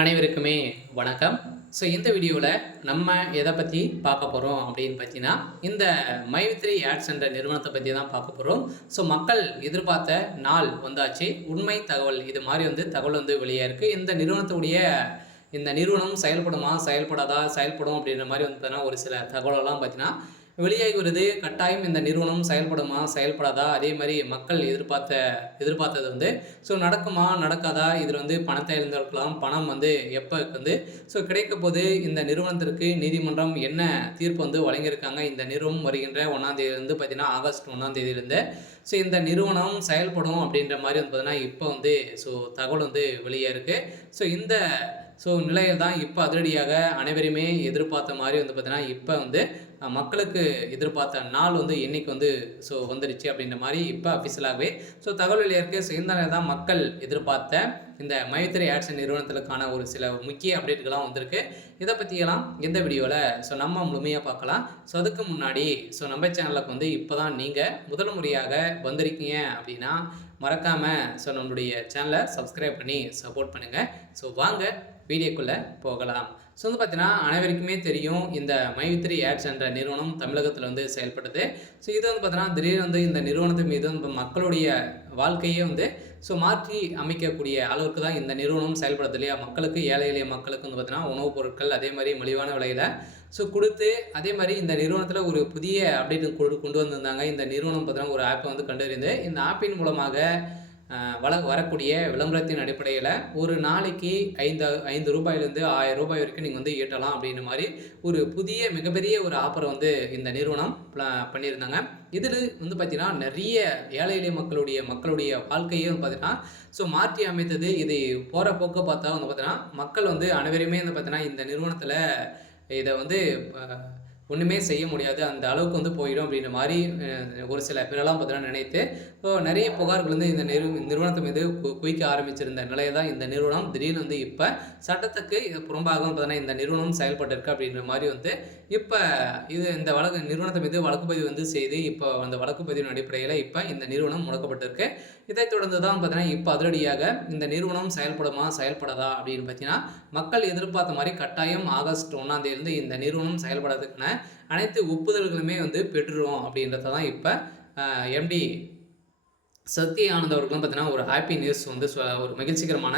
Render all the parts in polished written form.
அனைவருக்குமே வணக்கம். ஸோ இந்த வீடியோவில் நம்ம எதை பற்றி பார்க்க போகிறோம் அப்படின்னு பார்த்தீங்கன்னா, இந்த மைவித்ரி ஆட்ஸ் என்ற நிறுவனத்தை பற்றி தான் பார்க்க போகிறோம். ஸோ மக்கள் எதிர்பார்த்த நாள் வந்தாச்சு. உண்மை தகவல் இது மாதிரி தகவல் வெளியே இருக்குது. இந்த நிறுவனம் செயல்படுமா, செயல்படாதா, செயல்படும் அப்படின்ற மாதிரி பார்த்தீங்கன்னா ஒரு சில தகவலெல்லாம் பார்த்தீங்கன்னா வெளியாகி வருது. கட்டாயம் இந்த நிறுவனம் செயல்படுமா, செயல்படாதா, அதே மாதிரி மக்கள் எதிர்பார்த்தது ஸோ நடக்குமா, நடக்காதா, இதில் பணத்தை இழந்திருக்கலாம். பணம் எப்போ ஸோ கிடைக்க போது இந்த நிறுவனத்திற்கு நீதிமன்றம் என்ன தீர்ப்பு வழங்கியிருக்காங்க. இந்த நிறுவனம் வருகின்ற 1ஆம் தேதியிலிருந்து பார்த்தீங்கன்னா ஆகஸ்ட் 1ஆம் தேதியிலிருந்து ஸோ இந்த நிறுவனம் செயல்படும் அப்படின்ற மாதிரி பார்த்தீங்கன்னா இப்போ ஸோ தகவல் வெளியே இருக்குது. ஸோ இந்த நிலையில் தான் இப்போ அதிரடியாக அனைவருமே எதிர்பார்த்த மாதிரி பார்த்தீங்கன்னா இப்போ மக்களுக்கு எதிர்பார்த்த நாள் என்னைக்கு ஸோ வந்துருச்சு அப்படின்ற மாதிரி இப்போ அஃபிஷியலாகவே ஸோ தகவல் வெளியே இருக்குது. ஸோ இந்த தான் மக்கள் எதிர்பார்த்த இந்த மைவித்ரி ஆட்ஸ் நிறுவனத்திற்கான ஒரு சில முக்கிய அப்டேட்டுகள்லாம் வந்திருக்கு. இதை பற்றியெல்லாம் இந்த வீடியோவில் ஸோ நம்ம முழுமையாக பார்க்கலாம். ஸோ அதுக்கு முன்னாடி ஸோ நம்ம சேனலுக்கு இப்போ தான் நீங்கள் முதல் முறையாக வந்திருக்கீங்க அப்படின்னா மறக்காமல் ஸோ நம்மளுடைய சேனலை சப்ஸ்கிரைப் பண்ணி சப்போர்ட் பண்ணுங்கள். ஸோ வாங்க வீடியோக்குள்ளே போகலாம். ஸோ பார்த்தீங்கன்னா அனைவருக்குமே தெரியும் இந்த மைவித்ரி ஆட்ஸ் என்ற நிறுவனம் தமிழகத்தில் செயல்படுது. ஸோ இது பார்த்தீங்கன்னா திடீர்னு இந்த நிறுவனத்தின் மீது மக்களுடைய வாழ்க்கையே ஸோ மாற்றி அமைக்கக்கூடிய அளவுக்கு தான் இந்த நிறுவனம் செயல்படுது இல்லையா. மக்களுக்கு ஏழை எளிய மக்களுக்கு பார்த்தீங்கன்னா உணவுப் பொருட்கள் அதே மாதிரி மலிவான விலையில் ஸோ கொடுத்து அதே மாதிரி இந்த நிறுவனத்தில் ஒரு புதிய அப்டேட் கொண்டு வந்திருந்தாங்க. இந்த நிறுவனம் பார்த்தீங்கன்னா ஒரு ஆப்பை கண்டறிந்து இந்த ஆப்பின் மூலமாக வரக்கூடிய விளம்பரத்தின் அடிப்படையில் ஒரு நாளைக்கு 5 ரூபாயிலேருந்து 1000 ரூபாய் வரைக்கும் நீங்கள் ஈட்டலாம் அப்படின்ற மாதிரி ஒரு புதிய மிகப்பெரிய ஒரு ஆஃபரை இந்த நிறுவனம் பண்ணியிருந்தாங்க. இதில் பார்த்தீங்கன்னா நிறைய ஏழை எளிய மக்களுடைய வாழ்க்கையே பார்த்தீங்கன்னா ஸோ மாற்றி அமைத்தது. இது போகிற போக்க பார்த்தா பார்த்தீங்கன்னா மக்கள் அனைவருமே பார்த்தீங்கன்னா இந்த நிறுவனத்தில் இதை ஒன்றுமே செய்ய முடியாது, அந்த அளவுக்கு போயிடும் அப்படின்ற மாதிரி ஒரு சில பேரெல்லாம் பார்த்தீங்கன்னா நினைத்து ஸோ நிறைய புகார்கள் இந்த நிறுவனத்தை மீது குவிக்க ஆரம்பிச்சிருந்த நிலையை தான் இந்த நிறுவனம் திடீர்னு இப்போ சட்டத்துக்கு புறம்பாக பார்த்தீங்கன்னா இந்த நிறுவனம் செயல்பட்டிருக்கு அப்படின்ற மாதிரி இப்போ இந்த நிறுவனத்தை மீது வழக்குப்பதிவு செய்து இப்போ அந்த வழக்குப்பதிவின் அடிப்படையில் இப்போ இந்த நிறுவனம் முடக்கப்பட்டிருக்கு. இதைத் தொடர்ந்து தான் பார்த்தீங்கன்னா இப்போ அதிரடியாக இந்த நிறுவனம் செயல்படுமா, செயல்படாதா அப்படின்னு பார்த்தீங்கன்னா மக்கள் எதிர்பார்த்த மாதிரி கட்டாயம் ஆகஸ்ட் 1ஆம் தேதியிலிருந்து இந்த நிறுவனம் செயல்படுறதுக்கான அனைத்து ஒப்புதல்களுமே பெற்றுரும் அப்படின்றத தான் இப்போ எம்டி சத்ய ஆனந்த் அவர்களும் பார்த்தீங்கன்னா ஒரு ஹாப்பி நியூஸ் ஒரு மகிழ்ச்சிகரமான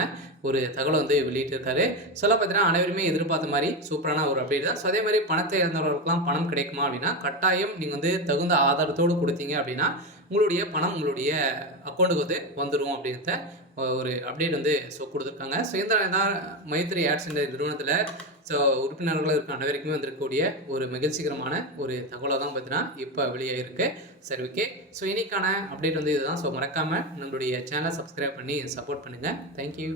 ஒரு தகவலை வெளியிட்டிருக்காரு. சொல்ல பார்த்தீங்கன்னா அனைவருமே எதிர்பார்த்த மாதிரி சூப்பரான ஒரு அப்டேட் தான். ஸோ அதே மாதிரி பணத்தை இழந்தவர்களுக்கெல்லாம் பணம் கிடைக்குமா அப்படின்னா கட்டாயம் நீங்கள் தகுந்த ஆதாரத்தோடு கொடுத்தீங்க அப்படின்னா உங்களுடைய பணம் உங்களுடைய அக்கௌண்ட்டுக்கு வந்துடும் அப்படின்றத ஒரு அப்டேட் ஸோ கொடுத்துருக்காங்க. ஸோ இந்த தான் மைவித்ரி ஆட்ஸ் என்ற நிறுவனத்தில் ஸோ உறுப்பினர்கள் இருக்க அனைவருக்குமே வந்திருக்கக்கூடிய ஒரு மகிழ்ச்சிகரமான ஒரு தகவலாக தான் பார்த்தீங்கன்னா இப்போ வெளியே இருக்குது. சரி, ஓகே. ஸோ இன்னைக்கான அப்டேட் இதுதான். ஸோ மறக்காமல் நம்மளுடைய சேனலை சப்ஸ்கிரைப் பண்ணி சப்போர்ட் பண்ணுங்கள். தேங்க்யூ.